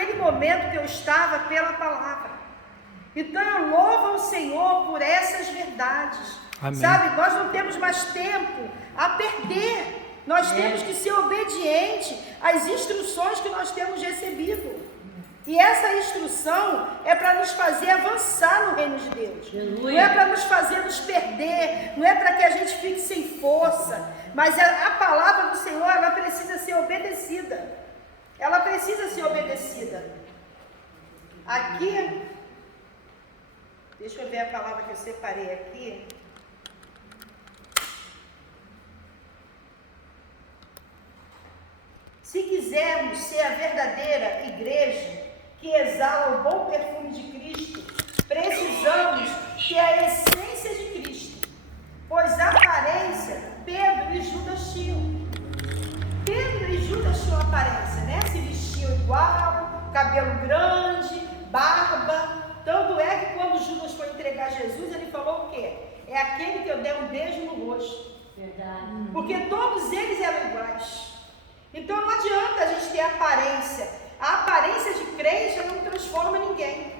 naquele momento que eu estava pela palavra. Então eu louvo ao Senhor por essas verdades. Amém. Sabe, nós não temos mais tempo a perder. Nós temos que ser obedientes às instruções que nós temos recebido. E essa instrução é para nos fazer avançar no reino de Deus. Aleluia. Não é para nos fazer nos perder, não é para que a gente fique sem força, mas a palavra do Senhor, ela precisa ser obedecida. Ela precisa ser obedecida. Aqui, deixa eu ver a palavra que eu separei aqui. Se quisermos ser a verdadeira igreja que exala o bom perfume de Cristo, precisamos ter a essência de Cristo, pois a aparência, Pedro e Judas tinham. Pedro e Judas tinham aparência, né? Se vestiam igual, cabelo grande, barba. Tanto é que quando Judas foi entregar Jesus, ele falou o quê? É aquele que eu dei um beijo no rosto. Verdade. Porque todos eles eram iguais. Então não adianta a gente ter aparência. A aparência de crente ela não transforma ninguém.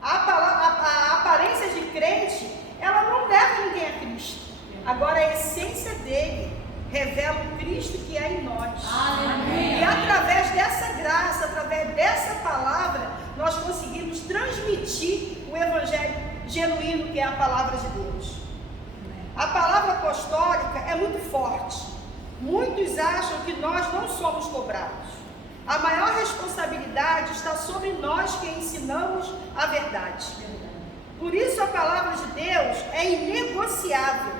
A aparência de crente, ela não leva ninguém a Cristo. Agora a essência dele revela o Cristo que é em nós. Amém. E através dessa graça, através dessa palavra, nós conseguimos transmitir o evangelho genuíno que é a palavra de Deus. A palavra apostólica é muito forte. Muitos acham que nós não somos cobrados. A maior responsabilidade está sobre nós que ensinamos a verdade. Por isso a palavra de Deus é inegociável.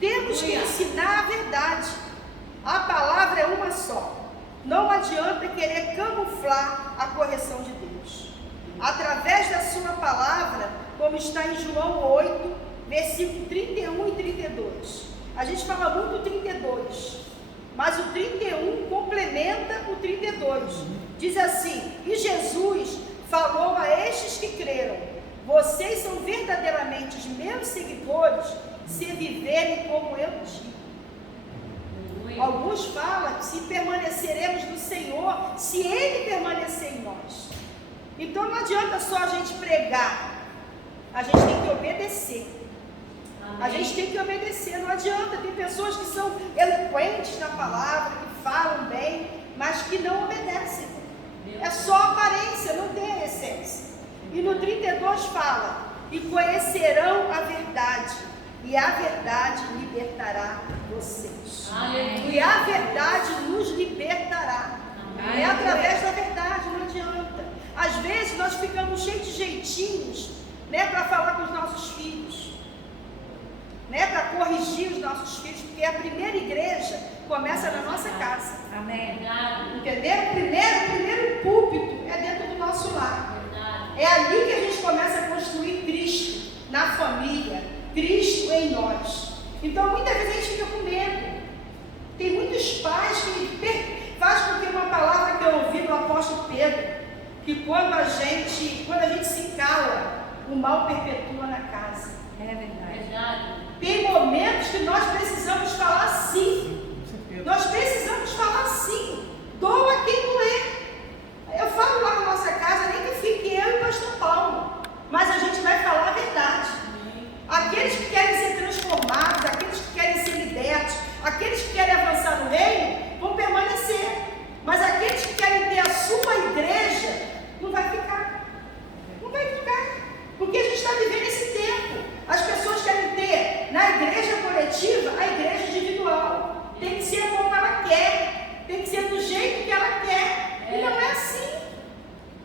Temos que ensinar a verdade. A palavra é uma só. Não adianta querer camuflar a correção de Deus. Através da sua palavra, como está em João 8, versículo 31 e 32. A gente fala muito do 32. Mas o 31 complementa o 32. Diz assim: e Jesus falou a estes que creram: vocês são verdadeiramente os meus seguidores, se viverem como eu digo. Alguns falam que se permaneceremos no Senhor, se Ele permanecer em nós. Então não adianta só a gente pregar, a gente tem que obedecer. A gente tem que obedecer, não adianta. Tem pessoas que são eloquentes na palavra, que falam bem, mas que não obedecem. É só aparência, não tem a essência. E no 32 fala: e conhecerão a verdade, e a verdade libertará vocês. Amém. E a verdade nos libertará. Amém. É através da verdade, não adianta. Às vezes nós ficamos cheios de jeitinhos, né, para falar com os nossos filhos. Né, para corrigir os nossos filhos, porque a primeira igreja começa na nossa casa. Amém. Entendeu? O primeiro púlpito é dentro do nosso lar. É ali que a gente começa a construir Cristo na família, Cristo em nós. Então muitas vezes a gente fica com medo. Tem muitos pais que faz com que uma palavra que eu ouvi do apóstolo Pedro, que quando a gente se cala, o mal perpetua na casa. É verdade. Tem momentos que nós precisamos falar sim. Nós precisamos falar sim. Doa quem doer. Eu falo lá na nossa casa, nem que fique eu e o pastor Paulo. Mas a gente vai falar a verdade. Aqueles que querem ser transformados, aqueles que querem ser libertos, aqueles que querem avançar no reino, vão permanecer. Mas aqueles que querem ter a sua igreja, não vai ficar. Não vai ficar. Porque a gente está vivendo esse tempo. As pessoas querem ter na igreja coletiva a igreja individual. Tem que ser como ela quer. Tem que ser do jeito que ela quer. E não é assim.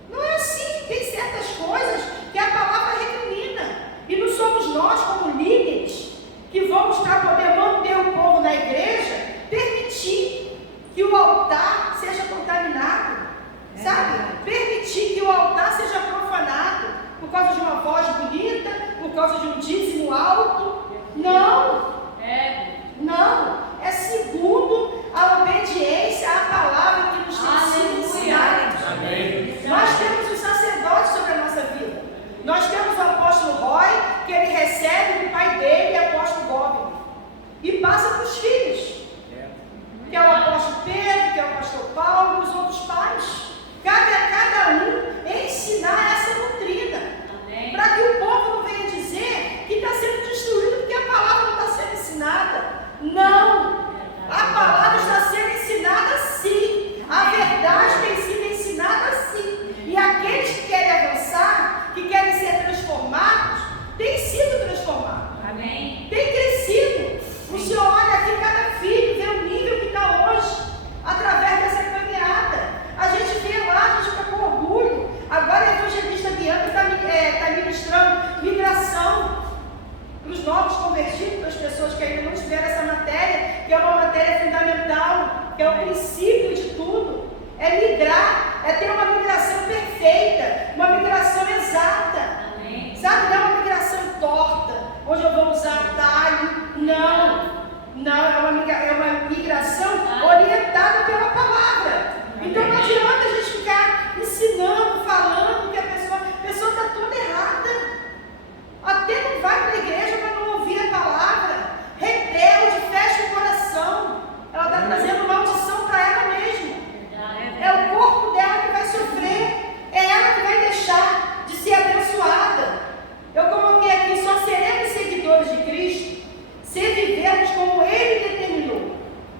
Não é assim. Tem certas coisas que a palavra recrimina. E não somos nós, como líderes, que vamos para poder manter o povo na igreja, permitir que o altar seja contaminado. Sabe? Permitir que o altar seja profanado. Por causa de uma voz bonita, por causa de um dízimo alto. Não. Não. É segundo a obediência à palavra que nos tem sido ensinada. Nós temos os sacerdotes sobre a nossa vida. Nós temos o apóstolo Roy, que ele recebe do pai dele, apóstolo Bob, e passa para os filhos. Que é o apóstolo Pedro, que é o pastor Paulo, e os outros pais. Cabe a cada um é ter uma migração perfeita, uma migração exata. Amém. Sabe, não é uma migração torta, onde eu vou usar atalho. Não. Não, é uma migração orientada pela palavra. Então não adianta a gente ficar ensinando, falando que a pessoa está toda errada. Até não vai para a igreja para não ouvir a palavra. Rebelde, fecha o coração. Ela está trazendo maldição para ela mesma. É o corpo dela que vai sofrer. É ela que vai deixar de ser abençoada. Eu coloquei aqui, só seremos seguidores de Cristo se vivermos como Ele determinou.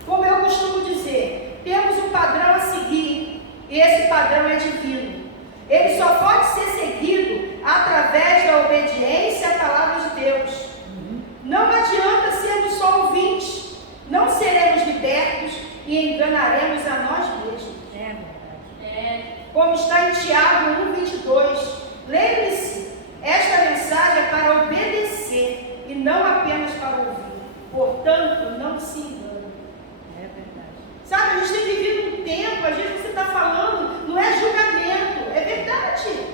Como eu costumo dizer, temos um padrão a seguir, e esse padrão é divino. Ele só pode ser seguido através da obediência à palavra de Deus. Não adianta sermos só ouvintes, não seremos libertos e enganaremos a nós mesmos. Como está em Tiago 1:22, lembre-se, esta mensagem é para obedecer e não apenas para ouvir. Portanto, não se engane. É verdade. Sabe, a gente tem vivido um tempo, às vezes você está falando, não é julgamento, é verdade.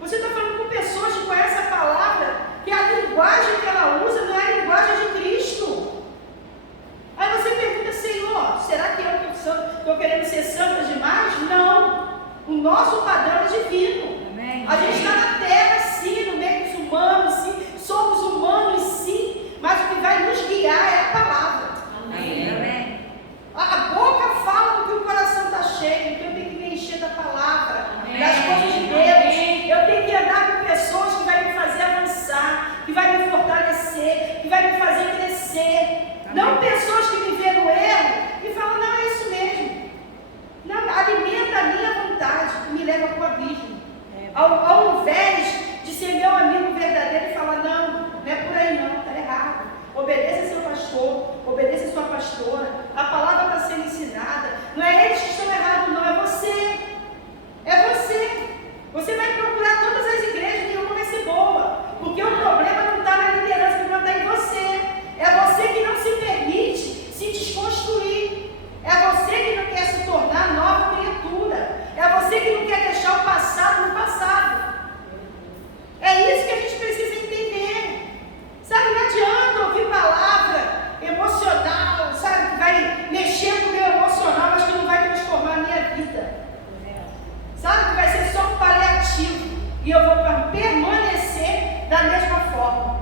Você está falando com pessoas que conhecem a palavra, que a linguagem que ela usa não é a linguagem de Cristo. Aí você pergunta, Senhor, será que eu estou querendo ser santa demais? Não. O nosso padrão é divino. Amém. A gente está na terra, sim, no meio dos humanos, sim, somos humanos, sim, mas o que vai nos guiar é a palavra. Amém. Amém. A boca fala do que o coração está cheio, então eu tenho que me encher da palavra, das coisas de Deus. Eu tenho que andar com pessoas que vai me fazer avançar, que vai me fortalecer, que vai me fazer crescer. Não pessoas que me vêem no erro e falam, não, é isso mesmo. Não, alimenta a minha vontade, que me leva para o abismo. Ao invés de ser meu amigo verdadeiro e falar, não é por aí não, está errado. Obedeça seu pastor, obedeça sua pastora, a palavra está sendo ensinada. Não é eles que estão errados, não, é você. É você. Você vai procurar todas as igrejas, nenhuma vai ser boa. Porque o problema não está na liderança, o problema está em você. É você que não se permite se desconstruir. É você que não quer se tornar nova criatura. É você que não quer deixar o passado no passado. É isso que a gente precisa entender. Sabe, não adianta ouvir palavra emocional, sabe, que vai mexer com o meu emocional, mas que não vai transformar a minha vida. Sabe, que vai ser só um paliativo. E eu vou permanecer da mesma forma.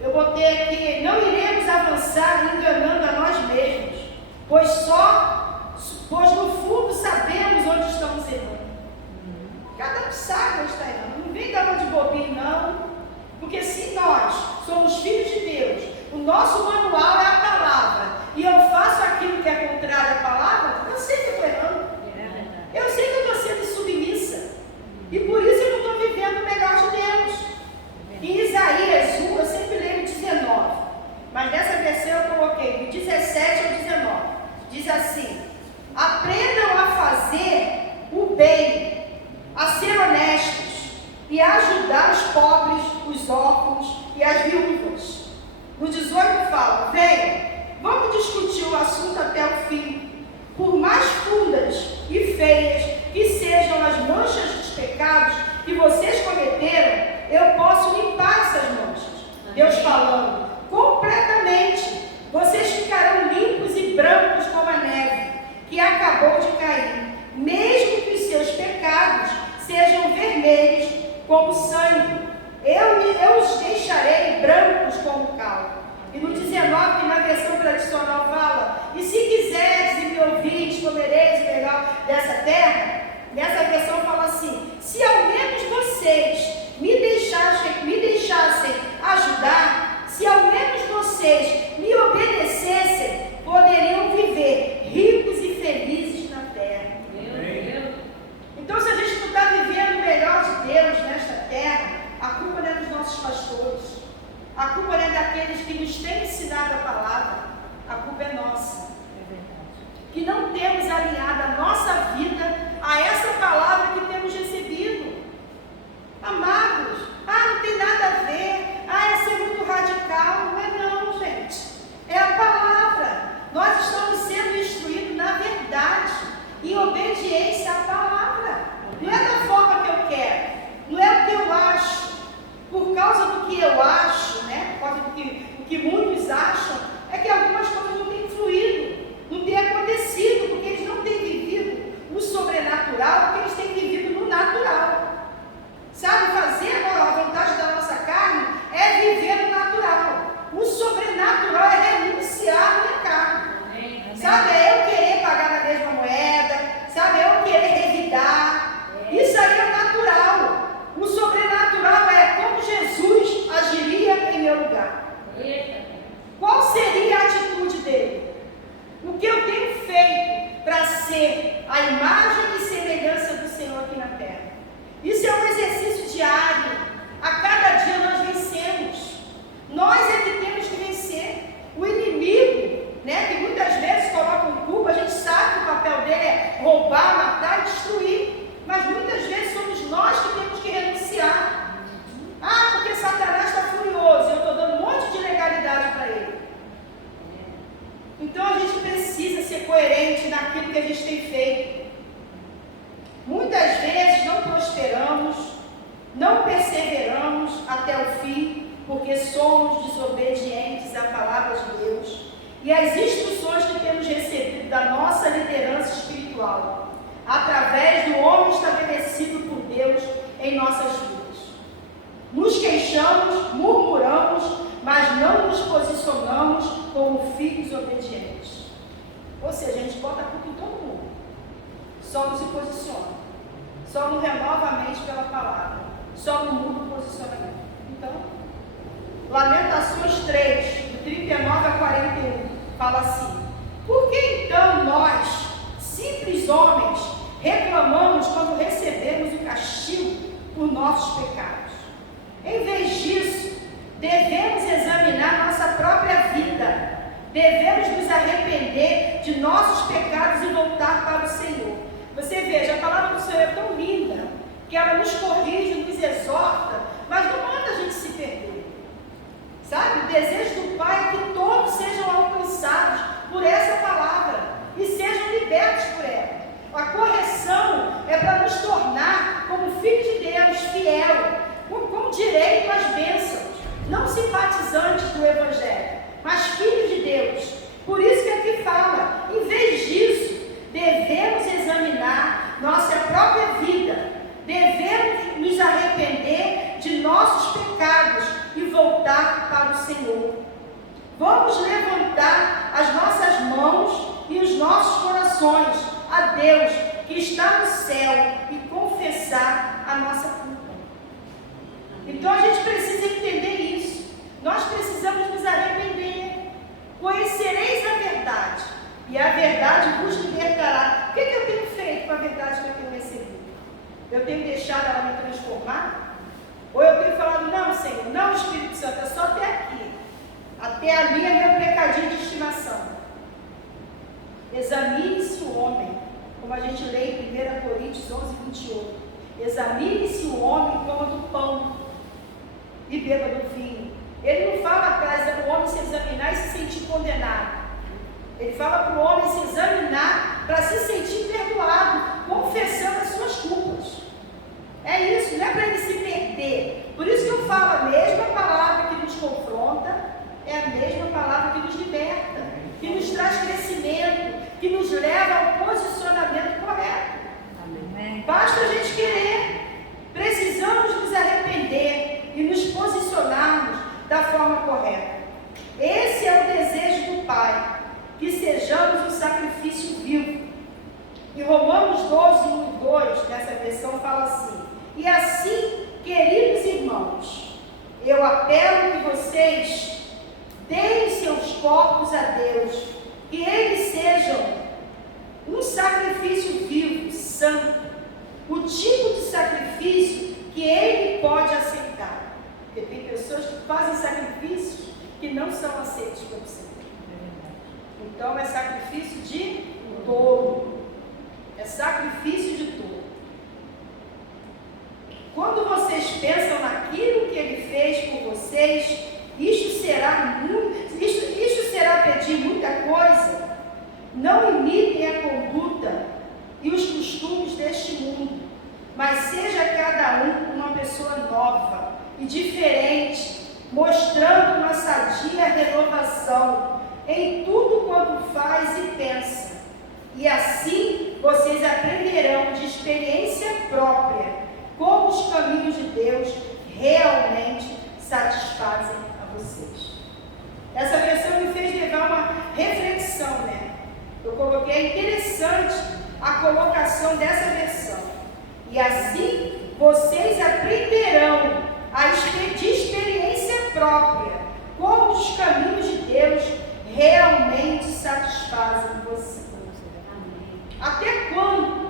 Eu botei aqui, não iremos avançar enganando a nós mesmos, pois no fundo sabemos onde estamos errando. Cada um sabe onde está errando, não vem dar uma de bobinho não, porque se nós somos filhos de Deus, o nosso manual é a palavra, e eu faço aquilo que é contrário à palavra, eu sei que eu estou errando, eu sei que eu estou sendo submissa, e por isso eu não estou vivendo o melhor de Deus. Em Isaías 1, eu sempre leio 19, mas nessa versão eu coloquei de 17 ao 19. Diz assim: aprendam a fazer o bem, a ser honestos e a ajudar os pobres, os órfãos e as viúvas. No 18 fala: venham, vamos discutir o assunto até o fim. Por mais fundas e feias que sejam as manchas dos pecados que vocês cometeram, eu posso limpar essas manchas. Deus falando, completamente. Vocês ficarão limpos e brancos como a neve que acabou de cair, mesmo que os seus pecados sejam vermelhos como sangue. Eu os deixarei brancos como cal. E no 19, que na versão tradicional fala, e se quiseres e me ouvirdes, comereis o melhor dessa terra, nessa versão fala assim: se ao menos vocês me deixassem ajudar, se ao menos vocês me obedecessem, poderiam viver ricos e felizes na terra. Então, se a gente não está vivendo o melhor de Deus nesta terra, a culpa não é dos nossos pastores, a culpa não é daqueles que nos têm ensinado a palavra, a culpa é nossa. Que não temos alinhado imagem e semelhança do Senhor aqui na terra. Isso é um exercício diário. A cada dia nós vencemos. Nós é que temos que vencer. O inimigo, né, que muitas vezes coloca um culpa, a gente sabe que o papel dele é roubar, matar e destruir. Mas muitas vezes somos nós que temos que renunciar. Ah, porque Satanás está furioso, eu estou dando um monte de legalidade para ele. Então a gente precisa ser coerente naquilo que a gente tem feito. Muitas vezes não prosperamos, não perseveramos até o fim, porque somos desobedientes à palavra de Deus e às instruções que temos recebido da nossa liderança espiritual, através do homem estabelecido por Deus em nossas vidas. Nos queixamos, murmuramos, mas não nos posicionamos como filhos obedientes. Ou seja, a gente bota a culpa em todo mundo. Só não se posiciona. Só não renova a mente pela palavra. Só não muda o posicionamento. Então, Lamentações 3, do 39 a 41, fala assim: por que então nós, simples homens, reclamamos quando recebemos o castigo por nossos pecados? Em vez disso, devemos examinar nossa própria vida. Devemos nos arrepender de nossos pecados e voltar para o Senhor. Você veja, a palavra do Senhor é tão linda, que ela nos corrige, nos exorta, mas não manda a gente se perder. Sabe? O desejo do Pai é que todos sejam alcançados por essa palavra e sejam libertos por ela. A correção é para nos tornar como filhos de Deus, fiel, com direito às bênçãos, não simpatizantes do Evangelho, mas filhos de Deus. Por isso que aqui fala, em vez disso, devemos examinar nossa própria vida, devemos nos arrepender de nossos pecados e voltar para o Senhor. Vamos levantar as nossas mãos e os nossos corações a Deus que está no céu e confessar a nossa culpa. Então a gente precisa entender isso. Nós precisamos nos arrepender. Conhecereis a verdade, e a verdade vos libertará. O que eu tenho feito com a verdade que eu tenho recebido? Eu tenho deixado ela me transformar? Ou eu tenho falado, não, Senhor, não, Espírito Santo, é só até aqui. Até ali é meu pecadinho de estimação. Examine-se o homem, como a gente lê em 1 Coríntios 11, 28. Examine-se o homem como do pão e beba do vinho. Ele não fala para o homem se examinar e se sentir condenado. Ele fala para o homem se examinar para se sentir perdoado, confessando as suas culpas. É isso, não é para ele se perder. Por isso que eu falo, a mesma palavra que nos confronta é a mesma palavra que nos liberta, que nos traz crescimento, que nos leva ao posicionamento correto. Amém. Basta a gente querer. Precisamos nos arrepender e nos posicionarmos da forma correta. Esse é o desejo do Pai, que sejamos um sacrifício vivo. Em Romanos 12, 1 e 2, nessa versão, fala assim: e assim, queridos irmãos, eu apelo que vocês deem seus corpos a Deus, que eles sejam um sacrifício vivo, santo, o tipo de sacrifício que Ele pode aceitar. Porque tem pessoas que fazem sacrifícios que não são aceitos pelo Senhor. Então é sacrifício de touro. É sacrifício de touro. Quando vocês pensam naquilo que Ele fez por vocês, isto será pedir muita coisa. Não imitem a conduta e os costumes deste mundo, mas seja cada um uma pessoa nova e diferente, mostrando uma sadia renovação em tudo quanto faz e pensa. E assim vocês aprenderão de experiência própria como os caminhos de Deus realmente satisfazem a vocês. Essa versão me fez levar uma reflexão, né? Eu coloquei, interessante a colocação dessa versão. E assim vocês aprenderão de experiência própria como os caminhos de Deus realmente satisfazem você. Até quando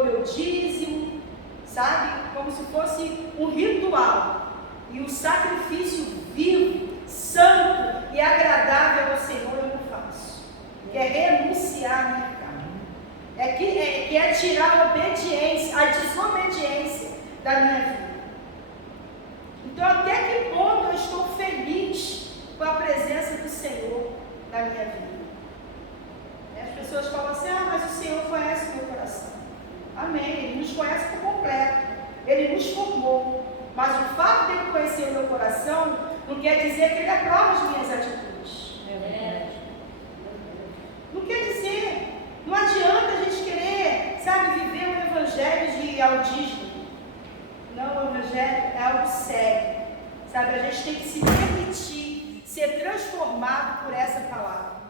dou meu dízimo, sabe? Como se fosse um ritual. E o sacrifício vivo, santo e agradável ao Senhor eu não faço. É renunciar à minha carne. Que é tirar a obediência, a desobediência da minha vida. Então, até que ponto eu estou feliz com a presença do Senhor na minha vida? As pessoas falam assim, mas o Senhor conhece o meu coração. Amém, Ele nos conhece por completo, Ele nos formou. Mas o fato de Ele conhecer o meu coração não quer dizer que Ele aprova as minhas atitudes. Não quer dizer, não adianta a gente querer, sabe, viver um evangelho de audismo. Não, o evangelho é algo sério, sabe, a gente tem que se permitir ser transformado por essa palavra.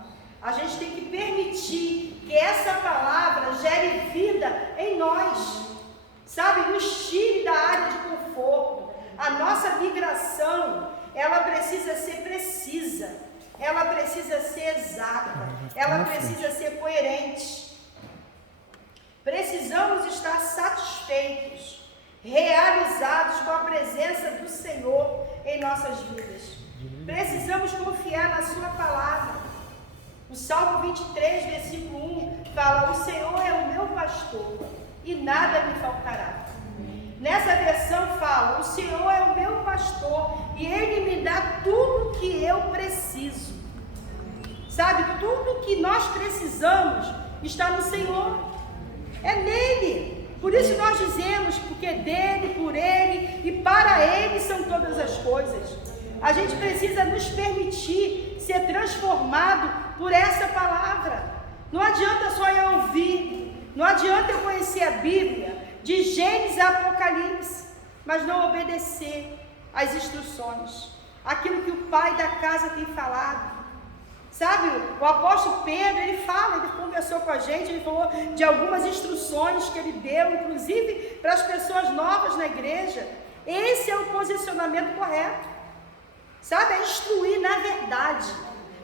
A gente tem que permitir que essa palavra gere vida em nós, sabe, nos tire da área de conforto. A nossa migração, ela precisa ser precisa, ela precisa ser exata, ela precisa ser coerente. Precisamos estar satisfeitos, realizados com a presença do Senhor em nossas vidas. Precisamos confiar na sua palavra. O Salmo 23, versículo 1, fala, o Senhor é o meu pastor e nada me faltará. Nessa versão fala, o Senhor é o meu pastor e Ele me dá tudo que eu preciso. Sabe, tudo que nós precisamos está no Senhor. É nele. Por isso nós dizemos, porque dele, por Ele e para Ele são todas as coisas. A gente precisa nos permitir ser transformado por essa palavra. Não adianta só eu ouvir, não adianta eu conhecer a Bíblia, de Gênesis a Apocalipse, mas não obedecer às instruções, aquilo que o pai da casa tem falado. Sabe, o apóstolo Pedro, ele conversou com a gente, ele falou de algumas instruções que ele deu, inclusive para as pessoas novas na igreja. Esse é o posicionamento correto, sabe, é instruir na verdade.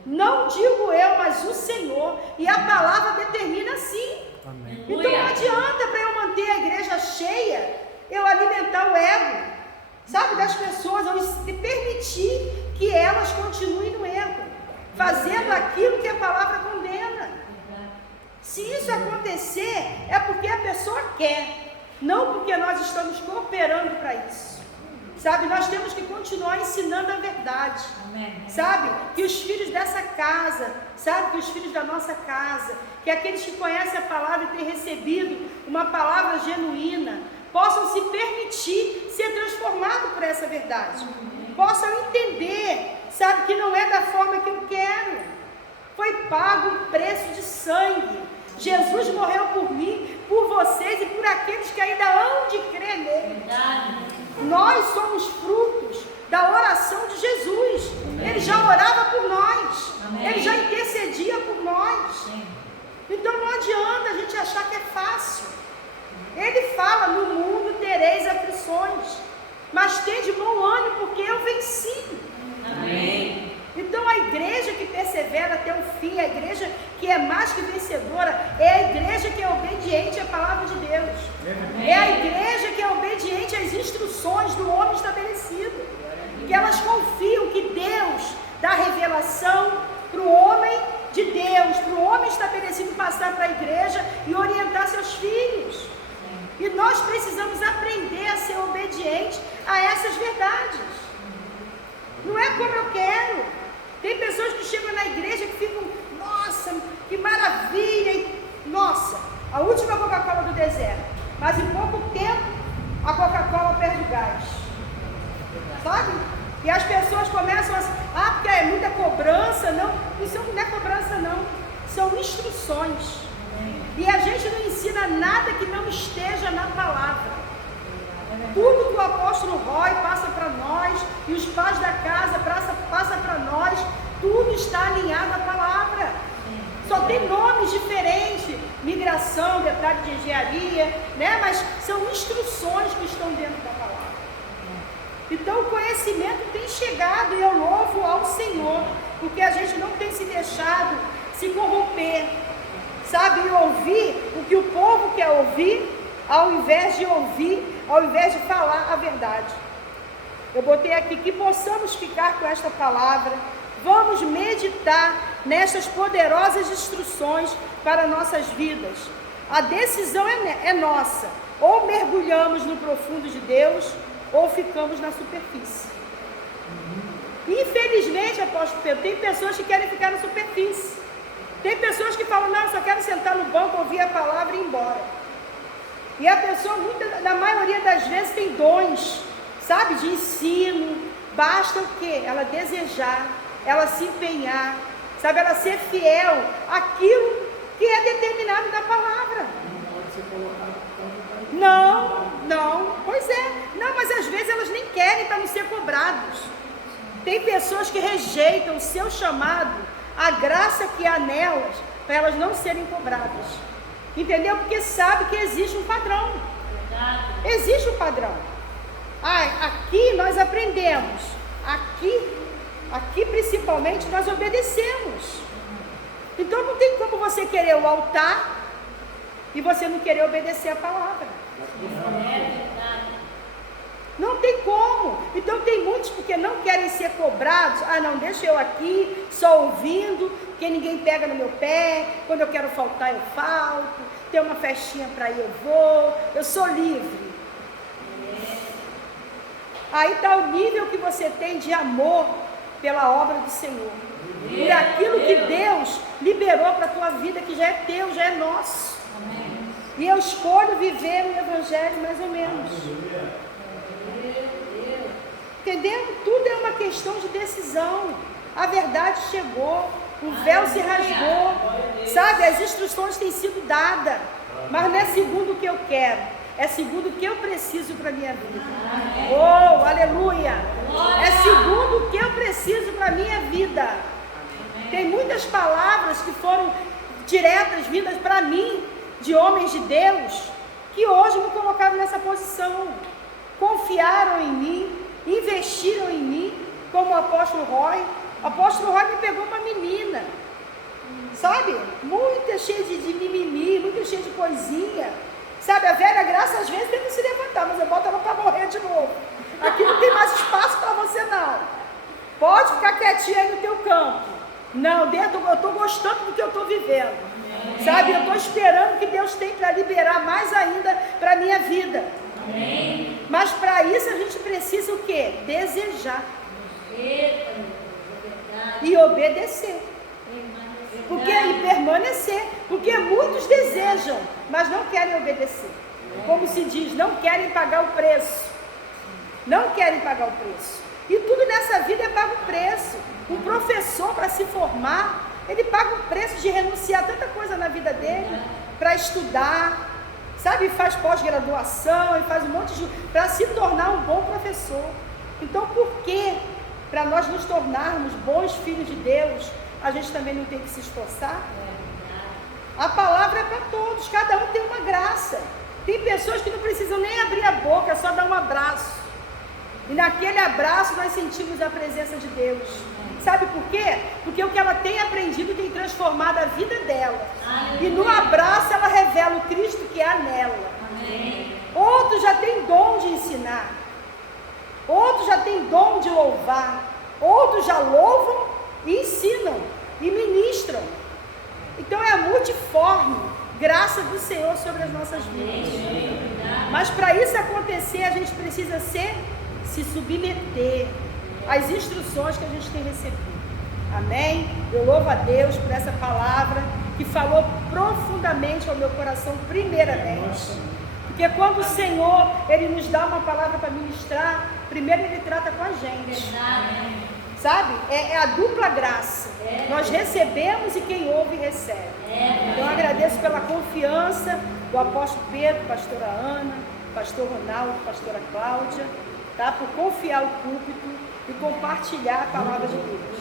Não digo eu, mas o Senhor, e a palavra determina assim. Amém. Então não adianta para eu manter a igreja cheia, eu alimentar o ego, sabe, das pessoas, eu permitir que elas continuem no erro, fazendo aquilo que a palavra condena. Se isso acontecer, é porque a pessoa quer, não porque nós estamos cooperando para isso. Sabe, nós temos que continuar ensinando a verdade. Amém. Sabe, que os filhos dessa casa, sabe, que os filhos da nossa casa, que aqueles que conhecem a palavra e têm recebido uma palavra genuína, possam se permitir ser transformados por essa verdade. Possam entender, sabe, que não é da forma que eu quero. Foi pago um preço de sangue. Jesus morreu por mim, por vocês e por aqueles que ainda hão de crer nele. Verdade. Nós somos frutos da oração de Jesus. Amém. Ele já orava por nós. Amém. Ele já intercedia por nós. Amém. Então não adianta a gente achar que é fácil. Ele fala, no mundo tereis aflições, mas tende bom ânimo, porque eu venci. Amém. Então a igreja que persevera até o fim, a igreja que é mais que vencedora, é a igreja que é obediente à palavra de Deus. Amém. É a igreja que é obediente às instruções do homem estabelecido. Que elas confiam que Deus dá revelação para o homem de Deus, para o homem estabelecido passar para a igreja e orientar seus filhos. E nós precisamos aprender a ser obediente a essas verdades. Não é como eu quero. Tem pessoas que chegam na igreja que ficam, nossa, que maravilha, nossa, a última Coca-Cola do deserto. Mas em pouco tempo, a Coca-Cola perde o gás. Sabe? E as pessoas começam a, porque é muita cobrança. Não, isso não é cobrança não, são instruções. E a gente não ensina nada que não esteja na palavra. Tudo que o apóstolo Roy passa para nós, e os pais da casa passam para nós, tudo está alinhado à palavra. Só tem nomes diferentes, migração, detalhe de engenharia, né? Mas são instruções que estão dentro da palavra. Então o conhecimento tem chegado e eu louvo ao Senhor, porque a gente não tem se deixado se corromper, sabe, e ouvir o que o povo quer ouvir, ao invés de ouvir, ao invés de falar a verdade. Eu botei aqui que possamos ficar com esta palavra, vamos meditar nestas poderosas instruções para nossas vidas. A decisão é nossa, ou mergulhamos no profundo de Deus, ou ficamos na superfície. Infelizmente, apóstolo Pedro, tem pessoas que querem ficar na superfície. Tem pessoas que falam, não, eu só quero sentar no banco, ouvir a palavra e ir embora. E a pessoa, na maioria das vezes, tem dons, sabe, de ensino. Basta o quê? Ela desejar, ela se empenhar, sabe, ela ser fiel àquilo que é determinado na palavra. Não, pois é. Não, mas às vezes elas nem querem para não ser cobrados. Tem pessoas que rejeitam o seu chamado, a graça que há nelas, para elas não serem cobradas. Entendeu? Porque sabe que existe um padrão. Existe um padrão. Aqui nós aprendemos. Aqui principalmente nós obedecemos. Então não tem como você querer o altar e você não querer obedecer a palavra. Não tem como. Então tem muitos porque não querem ser cobrados. Não, deixa eu aqui, só ouvindo, porque ninguém pega no meu pé. Quando eu quero faltar, eu falto. Tem uma festinha para ir, eu vou. Eu sou livre. Aí está o nível que você tem de amor pela obra do Senhor. Por aquilo que Deus liberou para a tua vida, que já é teu, já é nosso. E eu escolho viver o Evangelho mais ou menos. Entendeu? Tudo é uma questão de decisão. A verdade chegou, o véu se rasgou, sabe? As instruções têm sido dadas, mas não é segundo o que eu quero, é segundo o que eu preciso para a minha vida. Oh, aleluia! É segundo o que eu preciso para a minha vida. Tem muitas palavras que foram diretas, vindas para mim, de homens de Deus, que hoje me colocaram nessa posição. Confiaram em mim, investiram em mim, como o apóstolo Roy. O apóstolo Roy me pegou uma menina, sabe? Muito cheia de mimimi, muito cheia de coisinha. Sabe, a velha graça às vezes tenta se levantar, mas eu boto ela para morrer de novo. Aqui não tem mais espaço para você não. Pode ficar quietinha aí no teu campo. Não, eu estou gostando do que eu estou vivendo. Sabe, eu estou esperando que Deus tem para liberar mais ainda para a minha vida. Mas para isso a gente precisa o quê? Desejar. E obedecer. E permanecer. Porque muitos desejam, mas não querem obedecer. Como se diz, não querem pagar o preço. Não querem pagar o preço. E tudo nessa vida é pago preço. Um professor, para se formar, ele paga o preço de renunciar a tanta coisa na vida dele, para estudar, sabe? Faz pós-graduação, e faz um monte de... para se tornar um bom professor. Então, por que, para nós nos tornarmos bons filhos de Deus, a gente também não tem que se esforçar? A palavra é para todos, cada um tem uma graça. Tem pessoas que não precisam nem abrir a boca, é só dar um abraço. E naquele abraço nós sentimos a presença de Deus. Sabe por quê? Porque o que ela tem aprendido tem transformado a vida dela. E no abraço ela revela o Cristo que há nela. Outros já têm dom de ensinar. Outros já têm dom de louvar. Outros já louvam e ensinam e ministram. Então é a multiforme graça do Senhor sobre as nossas vidas. Mas para isso acontecer, a gente precisa se submeter às instruções que a gente tem recebido. Amém? Eu louvo a Deus por essa palavra que falou profundamente ao meu coração primeiramente. Porque quando o Senhor, Ele nos dá uma palavra para ministrar, primeiro Ele trata com a gente. Sabe? É a dupla graça. Nós recebemos e quem ouve recebe. Então eu agradeço pela confiança do apóstolo Pedro, pastora Ana, pastor Ronaldo, pastora Cláudia, tá? Por confiar o púlpito e compartilhar a palavra de Deus.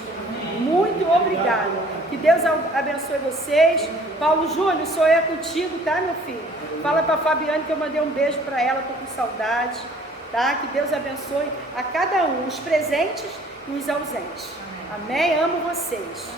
Muito obrigada. Que Deus abençoe vocês. Paulo Júnior, sou eu contigo, tá, meu filho? Fala para a Fabiane que eu mandei um beijo para ela, estou com saudade. Tá? Que Deus abençoe a cada um, os presentes e os ausentes. Amém? Amo vocês.